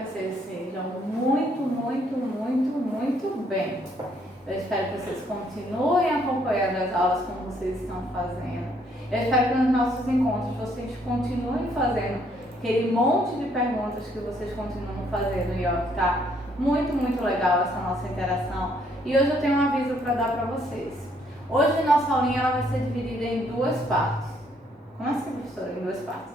que vocês sejam muito bem. Eu espero que vocês continuem acompanhando as aulas como vocês estão fazendo. Eu espero que nos nossos encontros vocês continuem fazendo aquele monte de perguntas que vocês continuam fazendo, e ó, tá muito legal essa nossa interação. E hoje eu tenho um aviso para dar para vocês. Hoje nossa aulinha ela vai ser dividida em duas partes. Como assim, professora? Em duas partes?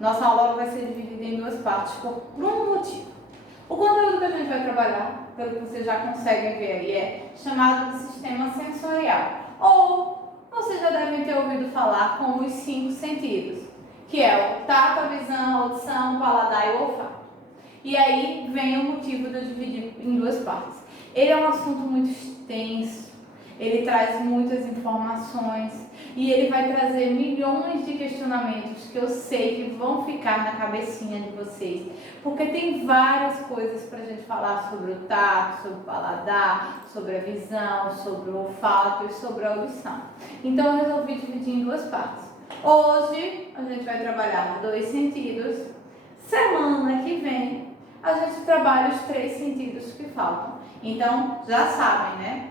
Nossa aula vai ser dividida em duas partes por um motivo. O conteúdo que a gente vai trabalhar, pelo que vocês já conseguem ver aí, é chamado de sistema sensorial. Ou vocês já devem ter ouvido falar como os 5 sentidos, que é o tato, a visão, a audição, o paladar e o olfato. E aí vem o motivo de eu dividir em duas partes. Ele é um assunto muito extenso, ele traz muitas informações e ele vai trazer milhões de questionamentos que eu sei que vão ficar na cabecinha de vocês, porque tem várias coisas para a gente falar sobre o tato, sobre o paladar, sobre a visão, sobre o olfato e sobre a audição. Então eu resolvi dividir em duas partes. Hoje a gente vai trabalhar 2 sentidos. Semana que vem a gente trabalha os 3 sentidos que faltam. Então já sabem, né?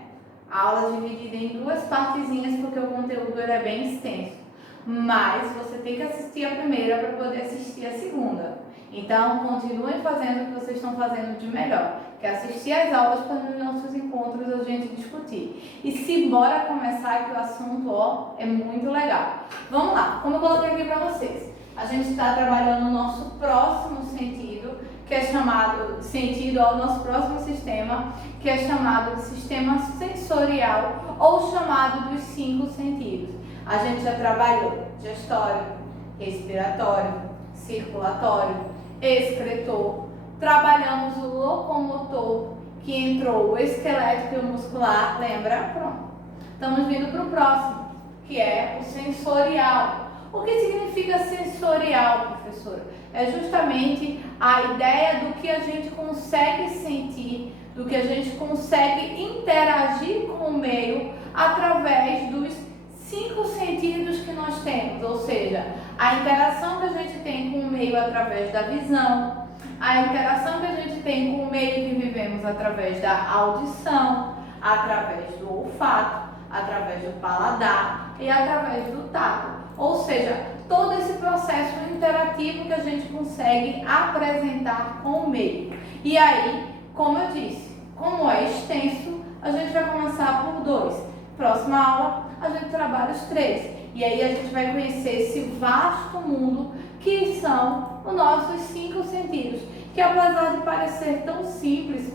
A aula dividida em 2 partezinhas porque o conteúdo ele é bem extenso. Mas você tem que assistir a primeira para poder assistir a segunda. Então continuem fazendo o que vocês estão fazendo de melhor, que é assistir as aulas para nos nossos encontros a gente discutir. E se bora começar que o assunto ó, é muito legal. Vamos lá, como eu coloquei aqui para vocês. A gente está trabalhando o nosso próximo sentido, que é chamado ao nosso próximo sistema, que é chamado de sistema sensorial ou chamado dos 5 sentidos. A gente já trabalhou gestório, respiratório, circulatório, excretor, trabalhamos o locomotor, que entrou o esquelético e o muscular, lembra? Pronto. Estamos vindo para o próximo, que é o sensorial. O que significa sensorial, professora? É justamente a ideia do que a gente consegue sentir, do que a gente consegue interagir com o meio através dos 5 sentidos que nós temos, ou seja, a interação que a gente tem com o meio através da visão, a interação que a gente tem com o meio que vivemos através da audição, através do olfato, através do paladar e através do tato. Ou seja, todo esse processo interativo que a gente consegue apresentar com o meio. E aí, como eu disse, como é extenso, a gente vai começar por 2. Próxima aula, a gente trabalha os 3. E aí a gente vai conhecer esse vasto mundo que são os nossos 5 sentidos. Que apesar de parecer tão simples,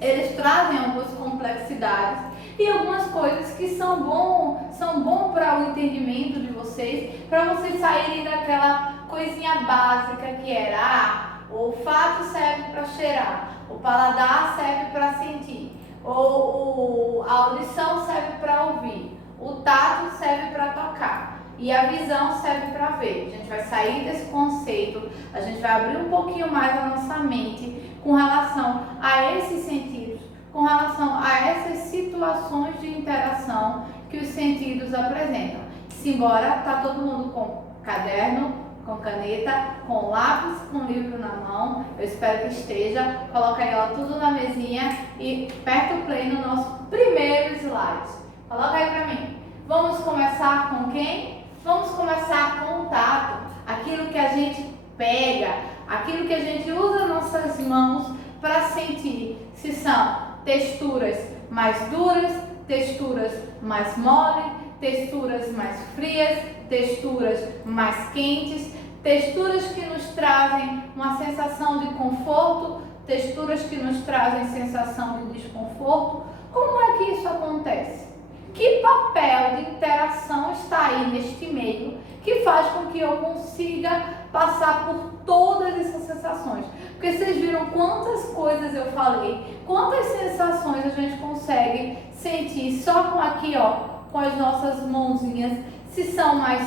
eles trazem algumas complexidades e algumas coisas que são bom para o entendimento de vocês, para vocês saírem daquela coisinha básica que era o olfato serve para cheirar, o paladar serve para sentir, a audição serve para ouvir, o tato serve para tocar e a visão serve para ver. A gente vai sair desse conceito, a gente vai abrir um pouquinho mais a nossa mente com relação a esses sentidos, com relação a essas situações de interação que os sentidos apresentam. Simbora, tá todo mundo com caderno, com caneta, com lápis, com livro na mão? Eu espero que esteja. Coloca aí ó, tudo na mesinha e aperta o play no nosso primeiro slide. Coloca aí pra mim. Vamos começar com quem? Vamos começar com o tato, aquilo que a gente pega, aquilo que a gente usa nossas mãos para sentir se são texturas mais duras, texturas mais moles, texturas mais frias, texturas mais quentes, texturas que nos trazem uma sensação de conforto, texturas que nos trazem sensação de desconforto. Como é que isso acontece? Que papel de interação está aí neste meio que faz com que eu consiga passar por todas essas sensações? Porque vocês viram quantas coisas eu falei, quantas sensações a gente consegue sentir só com aqui, ó, com as nossas mãozinhas, se são mais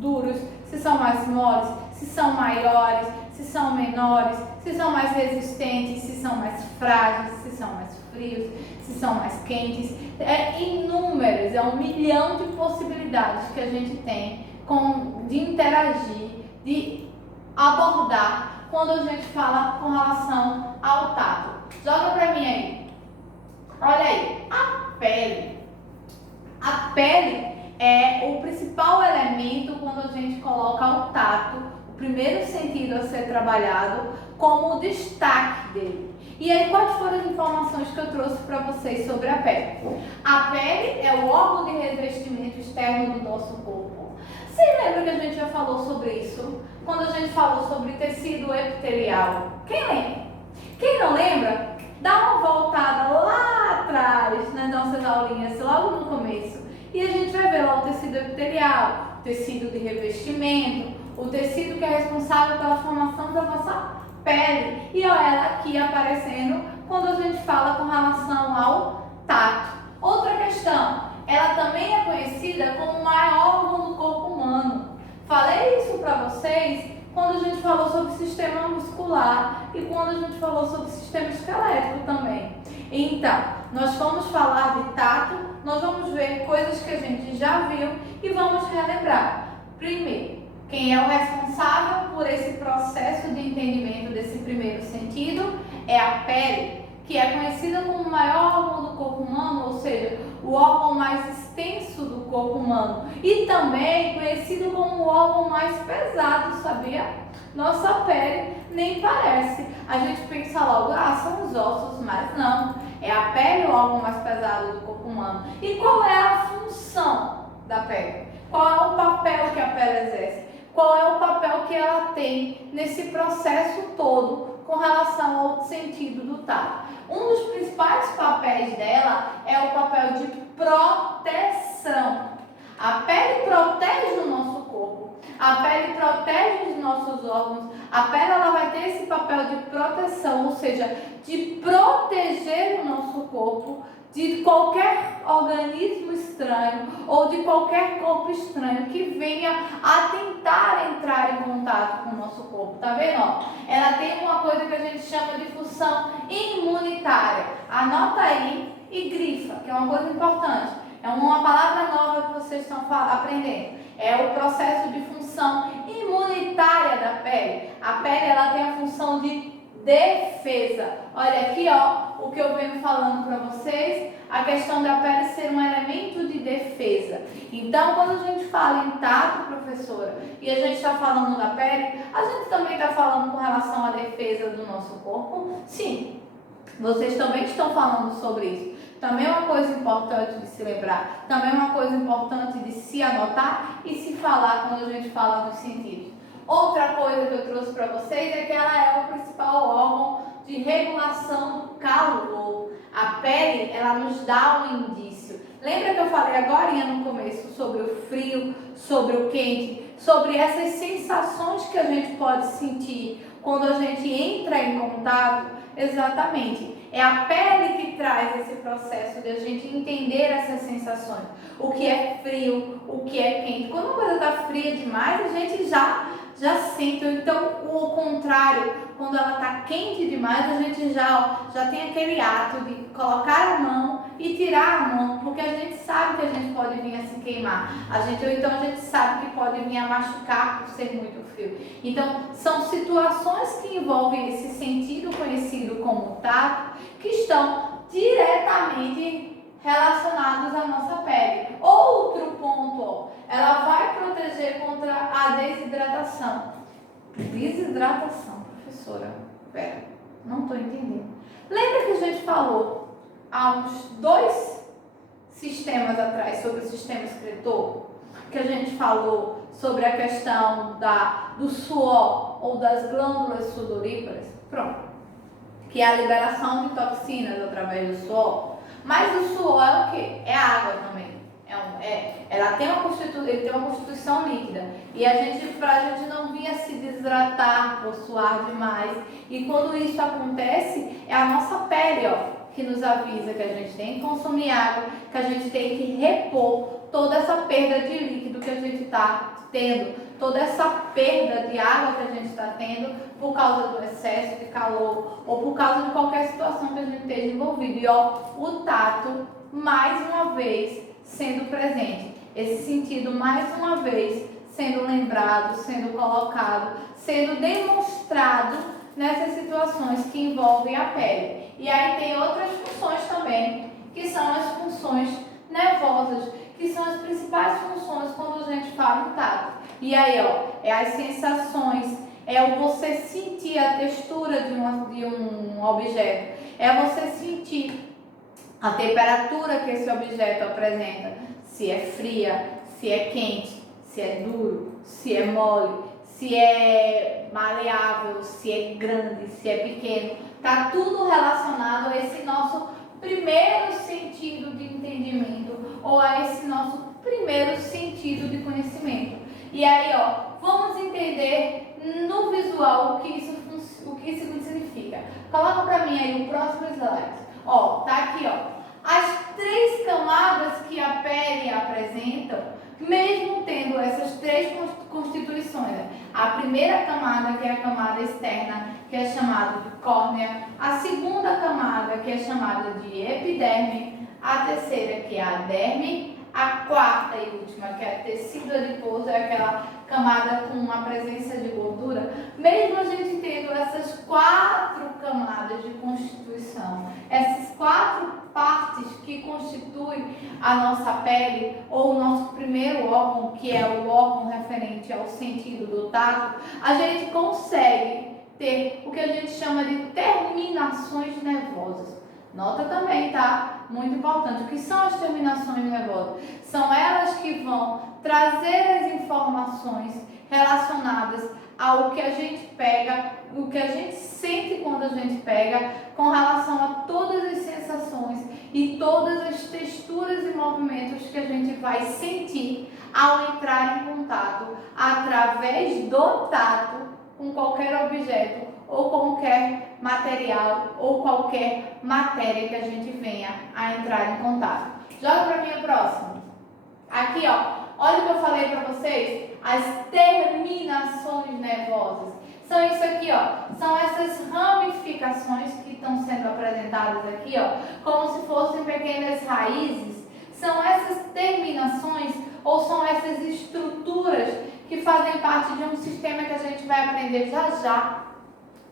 duros, se são mais moles, se são maiores, se são menores, se são mais resistentes, se são mais frágeis, se são mais frios, se são mais quentes. É inúmeras, é 1 milhão de possibilidades que a gente tem de interagir, de abordar quando a gente fala com relação ao tato? Joga pra mim aí. Olha aí, a pele. A pele é o principal elemento quando a gente coloca o tato, o primeiro sentido a ser trabalhado, como o destaque dele. E aí, quais foram as informações que eu trouxe para vocês sobre a pele? A pele é o órgão de revestimento externo do nosso corpo. Você lembra que a gente já falou sobre isso? Quando a gente falou sobre tecido epitelial. Quem lembra? Quem não lembra, dá uma voltada lá atrás nas nossas aulinhas, logo no começo. E a gente vai ver lá o tecido epitelial, o tecido de revestimento, o tecido que é responsável pela formação da nossa pele. E olha ela aqui aparecendo quando a gente fala com relação ao tato. Outra questão, ela também é conhecida como o maior órgão do corpo humano. Falei isso para vocês quando a gente falou sobre sistema muscular e quando a gente falou sobre sistema esquelético também. Então, nós vamos falar de tato, nós vamos ver coisas que a gente já viu e vamos relembrar. Primeiro, quem é o responsável por esse processo de entendimento desse primeiro sentido é a pele, que é conhecida como o maior órgão do corpo humano, ou seja, o órgão mais extenso do corpo humano e também conhecido como o órgão mais pesado, sabia? Nossa pele nem parece. A gente pensa logo, são os ossos, mas não. É a pele o órgão mais pesado do corpo humano. E qual é a função da pele? Qual é o papel que a pele exerce? Qual é o papel que ela tem nesse processo todo com relação ao sentido do tato? Um dos principais papéis dela é o papel de proteção. A pele protege o nosso corpo, a pele protege os nossos órgãos, a pele ela vai ter esse papel de proteção, ou seja, de proteger o nosso corpo de qualquer organismo estranho ou de qualquer corpo estranho que venha a tentar entrar em contato com o nosso corpo. Tá vendo? Ó, ela tem uma coisa que a gente chama de função imunitária. Anota aí e grifa, que é uma coisa importante. É uma palavra nova que vocês estão aprendendo. É o processo de função imunitária da pele. A pele ela tem a função de defesa. Olha aqui, ó, o que eu venho falando para vocês, a questão da pele ser um elemento de defesa. Então, quando a gente fala em tato, professora, e a gente está falando da pele, a gente também está falando com relação à defesa do nosso corpo? Sim, vocês também estão falando sobre isso. Também é uma coisa importante de se lembrar, também é uma coisa importante de se anotar e se falar quando a gente fala dos sentidos. Outra coisa que eu trouxe para vocês é que ela é o principal órgão de regulação do calor. A pele, ela nos dá um indício. Lembra que eu falei agora no começo sobre o frio, sobre o quente, sobre essas sensações que a gente pode sentir quando a gente entra em contato? Exatamente. É a pele que traz esse processo de a gente entender essas sensações. O que é frio, o que é quente. Quando uma coisa está fria demais, a gente já sente. Então, o contrário, quando ela está quente demais, a gente já tem aquele ato de colocar a mão e tirar a mão, porque a gente sabe que a gente pode vir a se queimar. Ou então a gente sabe que pode vir a machucar por ser muito frio. Então, são situações que envolvem esse sentido conhecido como tato, que estão diretamente relacionados à nossa pele. Outro ponto, ó, ela vai proteger contra a desidratação. Desidratação, professora? Pera, não estou entendendo. Lembra que a gente falou há uns 2 sistemas atrás sobre o sistema excretor? Que a gente falou sobre a questão do suor ou das glândulas sudoríparas? Pronto. Que é a liberação de toxinas através do suor. Mas o suor é o quê? É água também. Ele tem uma constituição líquida. E pra gente não vir a se desidratar ou suar demais. E quando isso acontece, é a nossa pele, ó, que nos avisa que a gente tem que consumir água, que a gente tem que repor toda essa perda de líquido que a gente está tendo, toda essa perda de água que a gente está tendo por causa do excesso de calor ou por causa de qualquer situação que a gente esteja envolvido. E ó, o tato, mais uma vez, sendo presente. Esse sentido, mais uma vez, sendo lembrado, sendo colocado, sendo demonstrado nessas situações que envolvem a pele. E aí tem outras funções também, que são as funções nervosas, que são as principais funções quando a gente fala em tato. E aí, ó, é as sensações, é o você sentir a textura de um objeto, é você sentir a temperatura que esse objeto apresenta, se é fria, se é quente, se é duro, se é mole, se é maleável, se é grande, se é pequeno. Tá tudo relacionado a esse nosso primeiro sentido de entendimento ou a esse nosso primeiro sentido de conhecimento. E aí, ó, vamos entender no visual o que isso significa. Coloca para mim aí o próximo slide. Ó, tá aqui, ó. As 3 camadas que a pele apresenta, mesmo tendo essas 3 constituições, né? A primeira camada, que é a camada externa, que é chamada de córnea, a segunda camada, que é chamada de epiderme, a terceira, que é a derme, a quarta e última, que é tecido adiposo, é aquela camada com uma presença de gordura. Mesmo a gente tendo essas 4 camadas de constituição, essas 4 partes que constituem a nossa pele, ou o nosso primeiro órgão, que é o órgão referente ao sentido do tato, a gente consegue ter o que a gente chama de terminações nervosas. Nota também, tá? Muito importante. O que são as terminações nervosas? São elas que vão trazer as informações relacionadas ao que a gente pega, o que a gente sente quando a gente pega, com relação a todas as sensações e todas as texturas e movimentos que a gente vai sentir ao entrar em contato através do tato com qualquer objeto ou qualquer material ou qualquer matéria que a gente venha a entrar em contato. Joga para mim o próximo. Aqui, ó, olha o que eu falei para vocês, as terminações nervosas. São isso aqui, ó, são essas ramificações que estão sendo apresentadas aqui, ó, como se fossem pequenas raízes. São essas terminações ou são essas estruturas que fazem parte de um sistema que a gente vai aprender já já,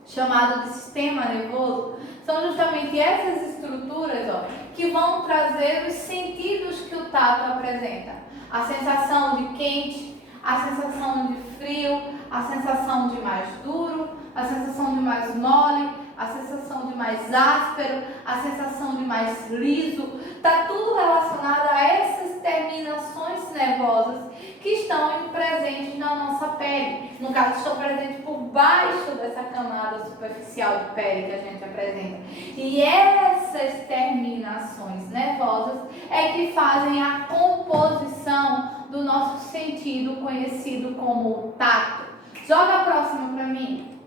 chamado de sistema nervoso. São justamente essas estruturas, ó, que vão trazer os sentidos que o tato apresenta. A sensação de quente, a sensação de frio, a sensação de mais duro, a sensação de mais mole, a sensação de mais áspero, a sensação de mais liso. Está tudo relacionado a essas terminações nervosas que estão presentes na nossa pele. No caso, estão presentes por baixo dessa camada superficial de pele que a gente apresenta. E essas terminações nervosas é que fazem a composição do nosso sentido conhecido como tato. Joga a próxima para mim.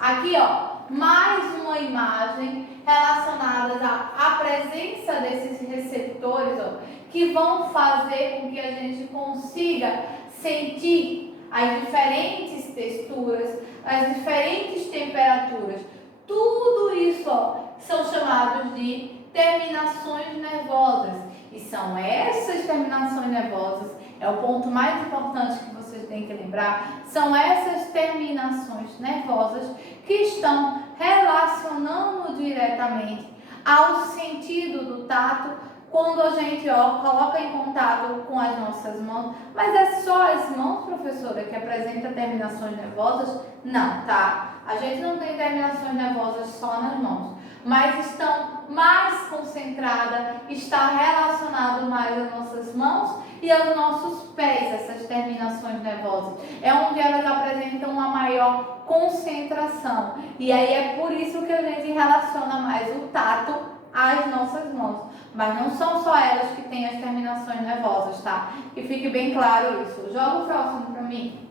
Aqui, ó, mais uma imagem relacionada à presença desses receptores, ó, que vão fazer com que a gente consiga sentir as diferentes texturas, as diferentes temperaturas. Tudo isso, ó, são chamados de terminações nervosas. E são essas terminações nervosas, é o ponto mais importante que vocês têm que lembrar, são essas terminações nervosas que estão relacionando diretamente ao sentido do tato quando a gente, ó, coloca em contato com as nossas mãos. Mas é só as mãos, professora, que apresenta terminações nervosas? Não, tá? A gente não tem terminações nervosas só nas mãos, mas estão mais concentradas, está relacionado mais às nossas mãos e aos nossos pés, essas terminações nervosas. É onde elas apresentam uma maior concentração. E aí é por isso que a gente relaciona mais o tato às nossas mãos. Mas não são só elas que têm as terminações nervosas, tá? Que fique bem claro isso. Joga o próximo para mim.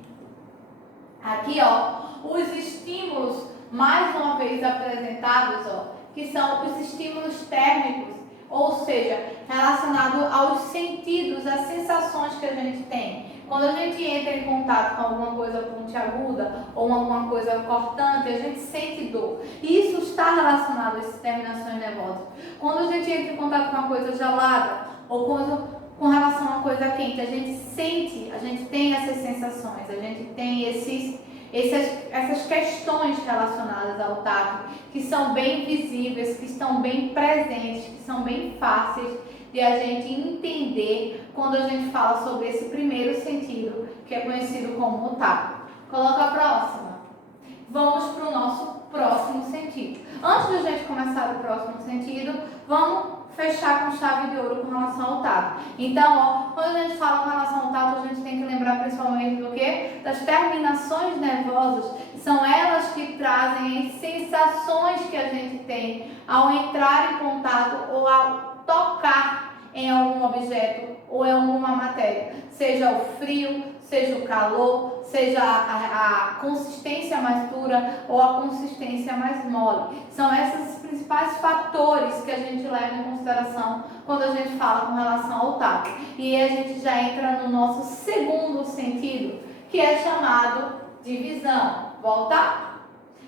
Aqui, ó, os estímulos, mais uma vez apresentados, ó, que são os estímulos térmicos, ou seja, relacionado aos sentidos, às sensações que a gente tem. Quando a gente entra em contato com alguma coisa pontiaguda ou alguma coisa cortante, a gente sente dor. E isso está relacionado a essas terminações nervosas. Quando a gente entra em contato com uma coisa gelada ou com relação a uma coisa coisa quente, a gente sente, a gente tem essas sensações, a gente tem essas questões relacionadas ao tato, que são bem visíveis, que estão bem presentes, que são bem fáceis de a gente entender quando a gente fala sobre esse primeiro sentido, que é conhecido como o tato. Coloca a próxima. Vamos para o nosso próximo sentido. Antes de a gente começar o próximo sentido, vamos fechar com chave de ouro com relação ao tato. Então, quando a gente fala com relação ao tato, a gente tem que lembrar principalmente do quê? Das terminações nervosas. São elas que trazem as sensações que a gente tem ao entrar em contato ou ao tocar em algum objeto ou em alguma matéria. Seja o frio, seja o calor, seja a consistência mais dura ou a consistência mais mole. São esses os principais fatores que a gente leva em consideração quando a gente fala com relação ao tato. E a gente já entra no nosso segundo sentido, que é chamado de visão. Volta?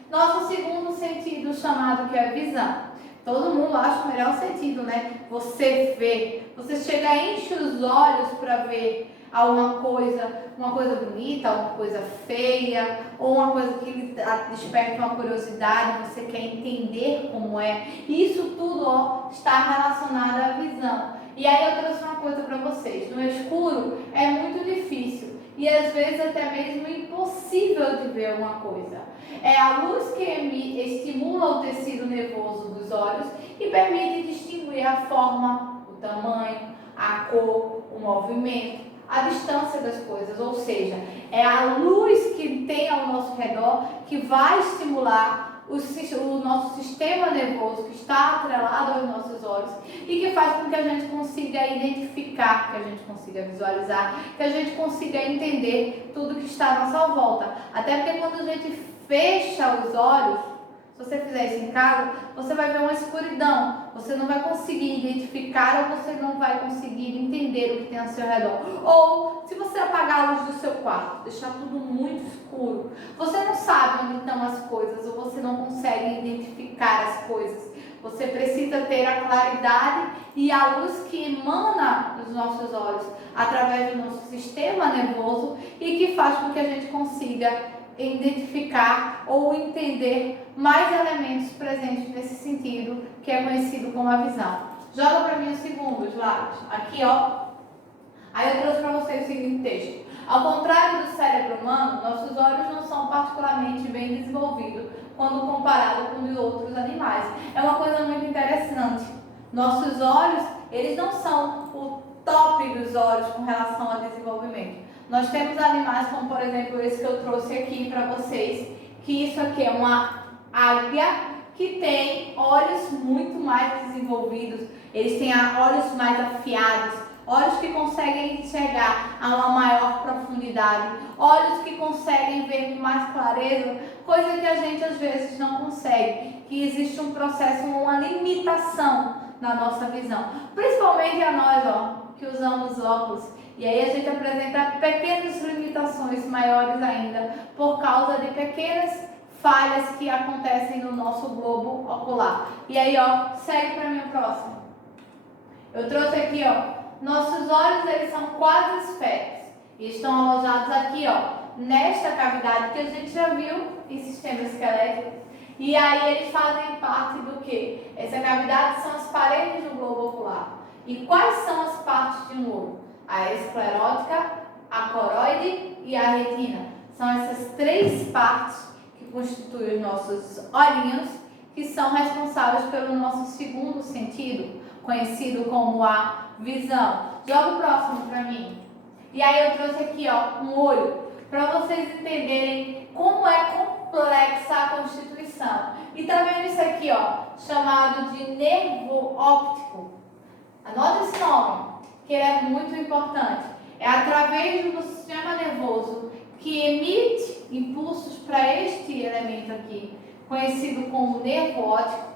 Nosso segundo sentido chamado que é visão. Todo mundo acha o melhor sentido, né? Você vê, você chega, enche os olhos para ver alguma coisa, uma coisa bonita, uma coisa feia, ou uma coisa que lhe desperta uma curiosidade, você quer entender como é. Isso tudo, está relacionado à visão. E aí eu trouxe uma coisa para vocês. No escuro é muito difícil e às vezes até mesmo impossível de ver uma coisa. É a luz que estimula o tecido nervoso dos olhos e permite distinguir a forma, o tamanho, a cor, o movimento, a distância das coisas. Ou seja, é a luz que tem ao nosso redor que vai estimular o nosso sistema nervoso, que está atrelado aos nossos olhos e que faz com que a gente consiga identificar, que a gente consiga visualizar, que a gente consiga entender tudo que está à nossa volta. Até porque quando a gente fecha os olhos, se você fizer isso em casa, você vai ver uma escuridão. Você não vai conseguir identificar ou você não vai conseguir entender o que tem ao seu redor. Ou, se você apagar a luz do seu quarto, deixar tudo muito escuro, você não sabe onde estão as coisas ou você não consegue identificar as coisas. Você precisa ter a claridade e a luz que emana dos nossos olhos através do nosso sistema nervoso e que faz com que a gente consiga identificar ou entender mais elementos presentes nesse sentido, que é conhecido como a visão. Joga para mim o segundo slide. Aqui, ó. Aí eu trouxe para vocês o seguinte texto. Ao contrário do cérebro humano, nossos olhos não são particularmente bem desenvolvidos quando comparado com os de outros animais. É uma coisa muito interessante. Nossos olhos, eles não são o top dos olhos com relação ao desenvolvimento. Nós temos animais como, por exemplo, esse que eu trouxe aqui para vocês, que isso aqui é uma águia que tem olhos muito mais desenvolvidos, eles têm olhos mais afiados, olhos que conseguem enxergar a uma maior profundidade, olhos que conseguem ver com mais clareza, coisa que a gente às vezes não consegue, que existe um processo, uma limitação na nossa visão, principalmente a nós, ó, que usamos óculos. E aí a gente apresenta pequenas limitações maiores ainda por causa de pequenas falhas que acontecem no nosso globo ocular. E aí, ó, segue para mim o próximo. Eu trouxe aqui, ó, nossos olhos, eles são quase esféricos e estão alojados aqui, ó, nesta cavidade que a gente já viu em sistema esquelético. E aí eles fazem parte do quê? Essa cavidade são as paredes do globo ocular. E quais são as partes de um olho? A esclerótica, a coroide e a retina. São essas três partes que constituem os nossos olhinhos, que são responsáveis pelo nosso segundo sentido, conhecido como a visão. Joga o próximo para mim. E aí eu trouxe aqui, ó, um olho, para vocês entenderem como é complexa a constituição. E tá vendo isso aqui, ó, chamado de nervo óptico? Anota esse nome, que ele é muito importante. É através do sistema nervoso que emite impulsos para este elemento aqui, conhecido como nervo óptico,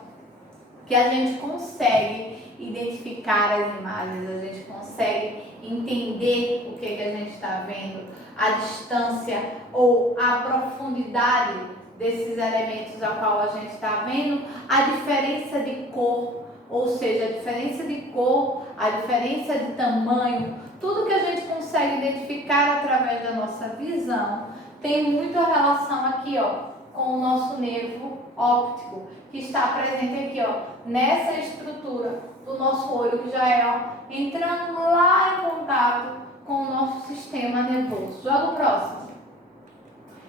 que a gente consegue identificar as imagens, a gente consegue entender o que a gente está vendo, a distância ou a profundidade desses elementos a qual a gente está vendo, a diferença de cor, ou seja, a diferença de cor, a diferença de tamanho, tudo que a gente consegue identificar através da nossa visão tem muita relação aqui, ó, com o nosso nervo óptico, que está presente aqui, ó, nessa estrutura do nosso olho, que já é, ó, entrando lá em contato com o nosso sistema nervoso. Joga o próximo.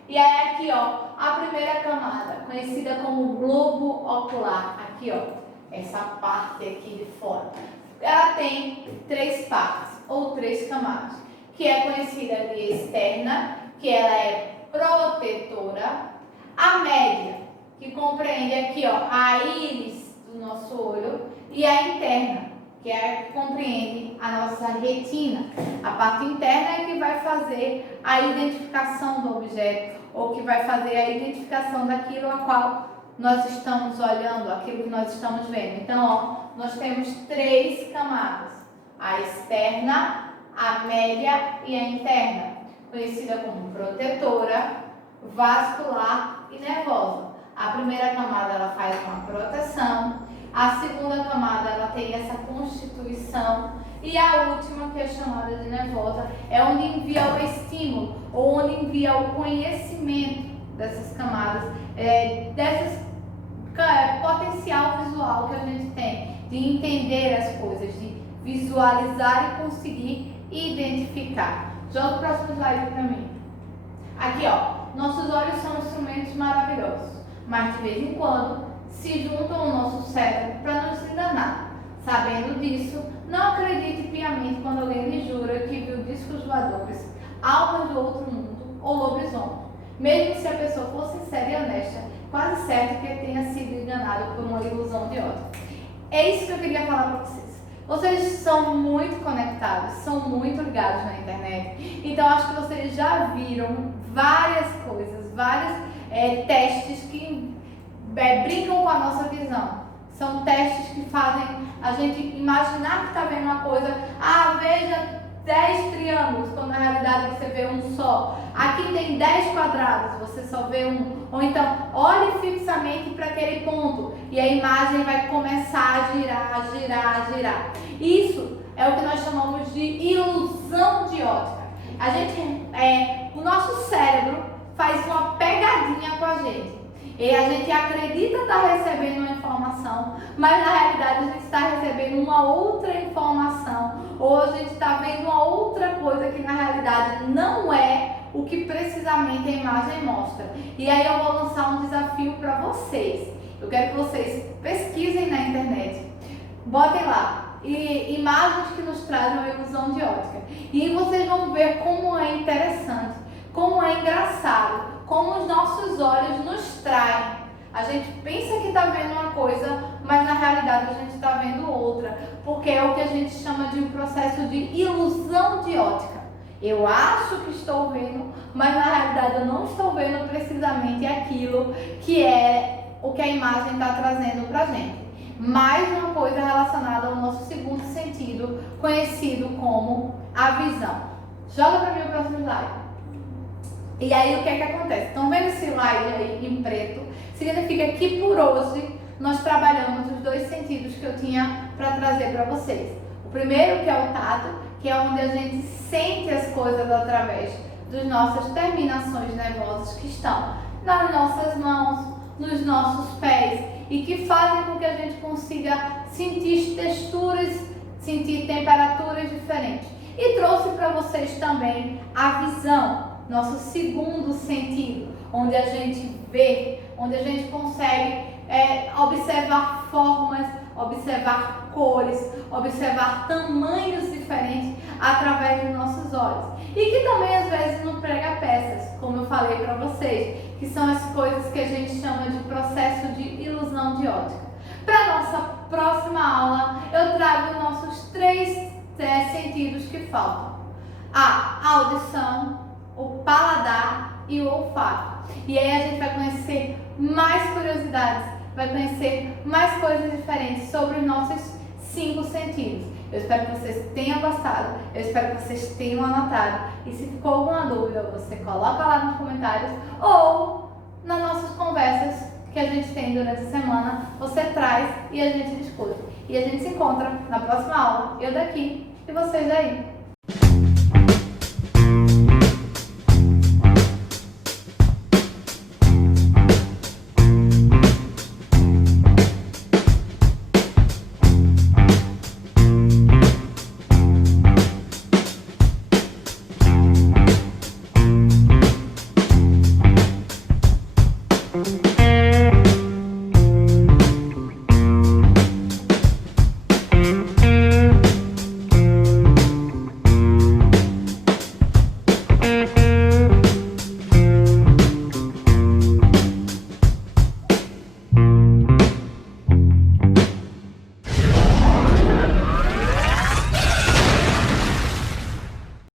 E aí aqui, ó, a primeira camada, conhecida como globo ocular, aqui, ó, essa parte aqui de fora. Ela tem 3 partes, ou 3 camadas, que é conhecida de externa, que ela é protetora, a média, que compreende aqui, ó, a íris do nosso olho, e a interna, que é a que compreende a nossa retina. A parte interna é que vai fazer a identificação do objeto, ou que vai fazer a identificação daquilo a qual nós estamos olhando, aquilo que nós estamos vendo. Então, ó, nós temos 3 camadas, a externa, a média e a interna, conhecida como protetora, vascular e nervosa. A primeira camada ela faz uma proteção, a segunda camada ela tem essa constituição e a última, que é chamada de nervosa, é onde envia o estímulo ou onde envia o conhecimento dessas camadas, potencial visual que a gente tem de entender as coisas, de visualizar e conseguir identificar. Joga o próximo slide para mim. Aqui, ó, nossos olhos são instrumentos maravilhosos, mas de vez em quando se juntam ao nosso cérebro para nos enganar. Sabendo disso, não acredite piamente quando alguém lhe jura que viu discos voadores, almas do outro mundo ou lobisomem. Mesmo se a pessoa for sincera e honesta, quase certo que ele tenha sido enganado por uma ilusão de ótica. É isso que eu queria falar para vocês. Vocês são muito conectados, são muito ligados na internet. Então, acho que vocês já viram várias coisas, vários testes que brincam com a nossa visão. São testes que fazem a gente imaginar que está vendo uma coisa. Ah, veja 10 triângulos, quando na realidade você vê um só. Aqui tem 10 quadrados, você só vê um. Ou então, olhe fixamente para aquele ponto e a imagem vai começar a girar, girar, girar. Isso é o que nós chamamos de ilusão de ótica. O nosso cérebro faz uma pegadinha com a gente. E a gente acredita estar recebendo uma informação, mas na realidade a gente está recebendo uma outra informação, ou a gente está vendo uma outra coisa que na realidade não é o que precisamente a imagem mostra. E aí eu vou lançar um desafio para vocês. Eu quero que vocês pesquisem na internet, botem lá imagens que nos trazem uma ilusão de ótica. E vocês vão ver como é interessante, como é engraçado, como os nossos olhos nos traem. A gente pensa que está vendo uma coisa, mas na realidade a gente está vendo outra, porque é o que a gente chama de um processo de ilusão de ótica. Eu acho que estou vendo, mas na realidade eu não estou vendo precisamente aquilo que é o que a imagem está trazendo para a gente. Mais uma coisa relacionada ao nosso segundo sentido, conhecido como a visão. Joga para mim o próximo slide. E aí o que é que acontece? Estão vendo esse slide aí em preto? Significa que por hoje nós trabalhamos os 2 sentidos que eu tinha para trazer para vocês. O primeiro, que é o tato, que é onde a gente sente as coisas através das nossas terminações nervosas que estão nas nossas mãos, nos nossos pés e que fazem com que a gente consiga sentir texturas, sentir temperaturas diferentes. E trouxe para vocês também a visão, nosso segundo sentido, onde a gente vê, onde a gente consegue observar formas, observar cores, observar tamanhos diferentes através dos nossos olhos. E que também às vezes não prega peças, como eu falei para vocês, que são as coisas que a gente chama de processo de ilusão de ótica. Para a nossa próxima aula, eu trago os nossos 3 sentidos que faltam: a audição, o paladar e o olfato. E aí a gente vai conhecer mais curiosidades, vai conhecer mais coisas diferentes sobre os nossos 5 sentidos. Eu espero que vocês tenham gostado, eu espero que vocês tenham anotado. E se ficou alguma dúvida, você coloca lá nos comentários ou nas nossas conversas que a gente tem durante a semana, você traz e a gente discute. E a gente se encontra na próxima aula, eu daqui e vocês daí.